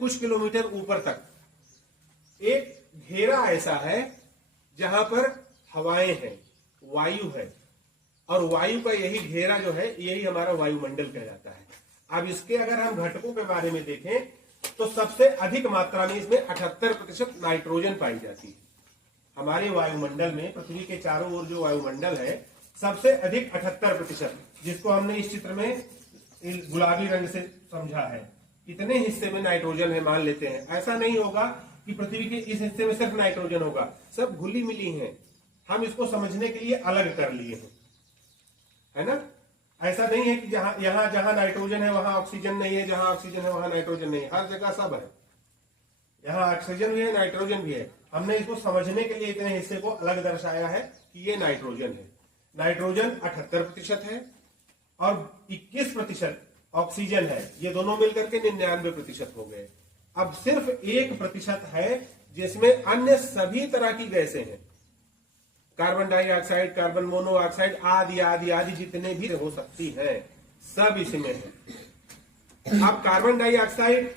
कुछ किलोमीटर ऊपर तक एक घेरा ऐसा है जहां पर हवाएं हैं, वायु है, और वायु का यही घेरा जो है यही हमारा वायुमंडल कहलाता है। अब इसके अगर हम घटकों के बारे में देखें तो सबसे अधिक मात्रा में इसमें 78% नाइट्रोजन पाई जाती है। हमारे वायुमंडल में, पृथ्वी के चारों ओर जो वायुमंडल है, सबसे अधिक 78%, जिसको हमने इस चित्र में गुलाबी रंग से समझा है। कितने हिस्से में नाइट्रोजन है मान लेते हैं। ऐसा नहीं होगा कि पृथ्वी के इस हिस्से में सिर्फ नाइट्रोजन होगा, सब घुली मिली है। हम इसको समझने के लिए अलग कर लिए हैं, है ना। ऐसा नहीं है कि जहां नाइट्रोजन है वहां ऑक्सीजन नहीं है, जहां ऑक्सीजन है वहां नाइट्रोजन नहीं है। हर जगह सब है, यहाँ ऑक्सीजन भी है, नाइट्रोजन भी है। हमने इसको समझने के लिए इतने हिस्से को अलग दर्शाया है कि ये नाइट्रोजन है। नाइट्रोजन 78% है और 21% ऑक्सीजन है। ये दोनों मिलकर के 99% हो गए। अब सिर्फ 1% है जिसमें अन्य सभी तरह की गैसें हैं। कार्बन डाइऑक्साइड, कार्बन मोनोऑक्साइड आदि आदि आदि जितने भी हो सकती हैं, सब इसमें है। अब कार्बन डाइऑक्साइड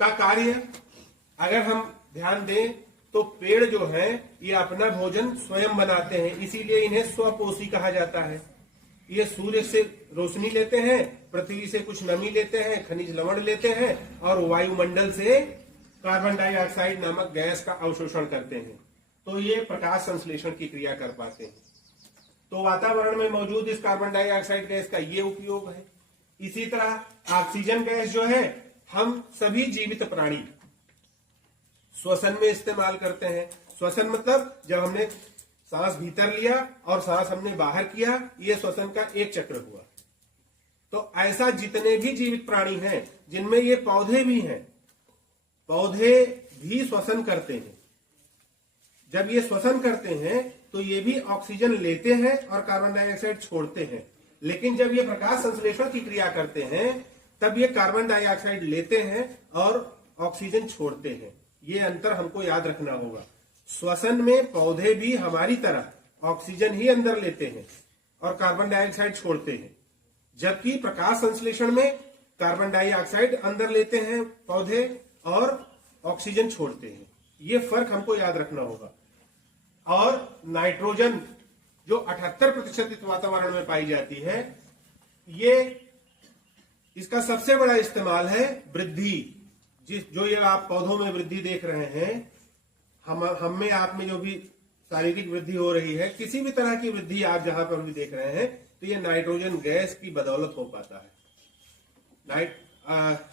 का कार्य अगर हम ध्यान दें तो पेड़ जो है ये अपना भोजन स्वयं बनाते हैं, इसीलिए इन्हें स्वपोषी कहा जाता है। ये सूर्य से रोशनी लेते हैं, पृथ्वी से कुछ नमी लेते हैं, खनिज लवण लेते हैं और वायुमंडल से कार्बन डाइऑक्साइड नामक गैस का अवशोषण करते हैं। तो ये प्रकाश संश्लेषण की क्रिया कर पाते हैं। तो वातावरण में मौजूद इस कार्बन डाइऑक्साइड गैस का ये उपयोग है। इसी तरह ऑक्सीजन गैस जो है हम सभी जीवित प्राणी श्वसन में इस्तेमाल करते हैं। श्वसन मतलब जब हमने सांस भीतर लिया और सांस हमने बाहर किया, ये श्वसन का एक चक्र हुआ। तो ऐसा जितने भी जीवित प्राणी हैं, जिनमें ये पौधे भी हैं, पौधे भी श्वसन करते हैं। जब ये श्वसन करते हैं तो ये भी ऑक्सीजन लेते हैं और कार्बन डाइऑक्साइड छोड़ते हैं। लेकिन जब ये प्रकाश संश्लेषण की क्रिया करते हैं तब ये कार्बन डाइऑक्साइड लेते हैं और ऑक्सीजन छोड़ते हैं। ये अंतर हमको याद रखना होगा। श्वसन में पौधे भी हमारी तरह ऑक्सीजन ही अंदर लेते हैं और कार्बन डाइऑक्साइड छोड़ते हैं, जबकि प्रकाश संश्लेषण में कार्बन डाइऑक्साइड अंदर लेते हैं पौधे और ऑक्सीजन छोड़ते हैं। ये फर्क हमको याद रखना होगा। और नाइट्रोजन जो 78% वातावरण में पाई जाती है, ये इसका सबसे बड़ा इस्तेमाल है वृद्धि। जो ये आप पौधों में वृद्धि देख रहे हैं, हम में आप में जो भी शारीरिक वृद्धि हो रही है, किसी भी तरह की वृद्धि आप जहां पर भी देख रहे हैं, तो ये नाइट्रोजन गैस की बदौलत हो पाता है।